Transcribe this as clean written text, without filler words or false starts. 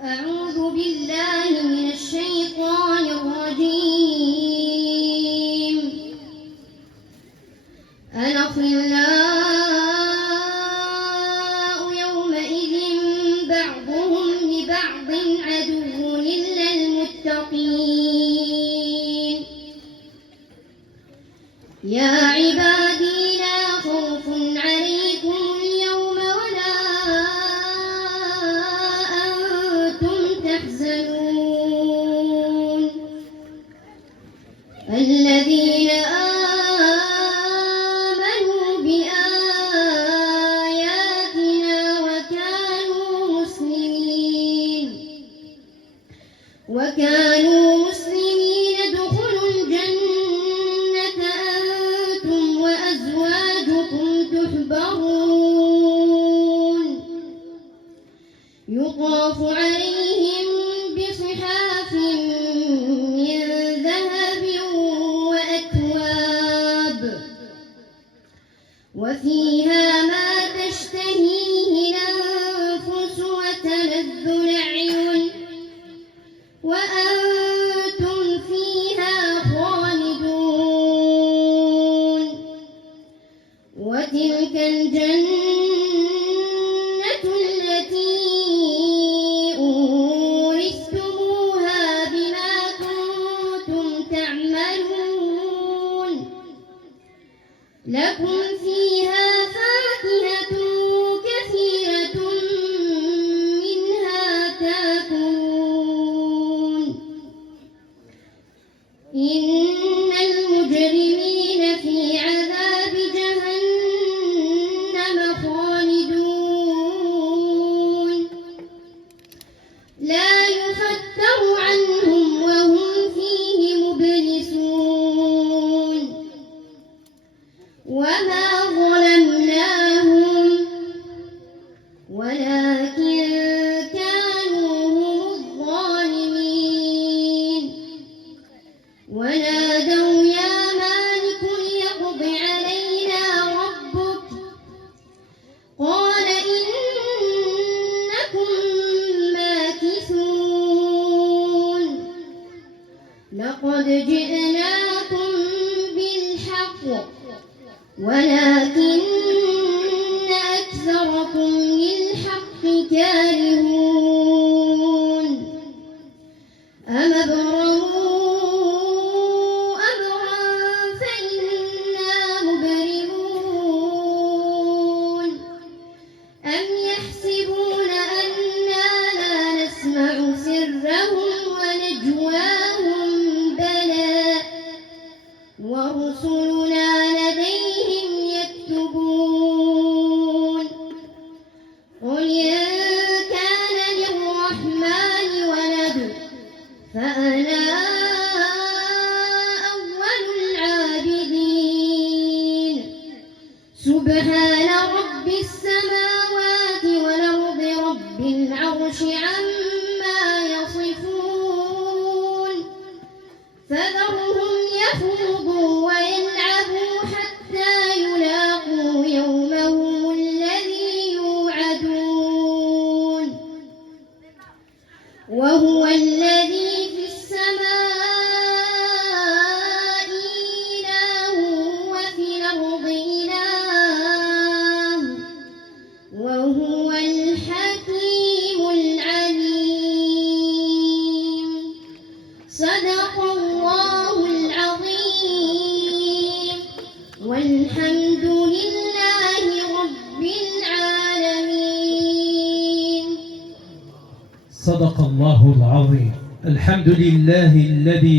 أعوذ بالله من الشيطان الرجيم. الأخلاء يومئذ بعضهم لبعض عدو إلا المتقين. يا عبادي لا خوف عليكم اليوم ولا أنتم تحزنون. الذين آمنوا بآياتنا وكانوا مسلمين ادخلوا الجنة أنتم وأزواجكم تحبرون. يطاف عليهم بصحاف من ذهب وأكواب وفيها ما تشتهيه الأنفس وتلذ الأعين وأنتم فيها خالدون. وتلك الجنة التي أورثتموها بما كنتم تعملون. لكم فيها فاكهة كثيرة منها تأكلون. إن المجرمين في عذاب جهنم خالدون. لا يفتر عنهم وهم فيه مبلسون. وما ظلمناهم ولكن كانوا هم الظالمين. ونادوا يا مالك ليقض علينا ربك قال إنكم ماكثون. لقد جئناكم بالحق ولكن أكثركم للحق كارهون. أم أبرموا أمرا فإنا مبرمون. أم يحسبون أنا لا نسمع سرهم ونجواهم بلى ورسلنا لديهم يكتبون. قل إن كان للرحمن ولد فأنا أول العابدين. سبحان رب السماوات والأرض رب العرش عما يصفون. فذرهم يخوضوا ويلعبوا حتى يلاقوا يومهم الذي يوعدون. وهو الذي في السماء إله وفي الأرض إله وهو الحكيم العليم. صدق الله العظيم والحمد لله رب العالمين. صدق الله العظيم. الحمد لله الذي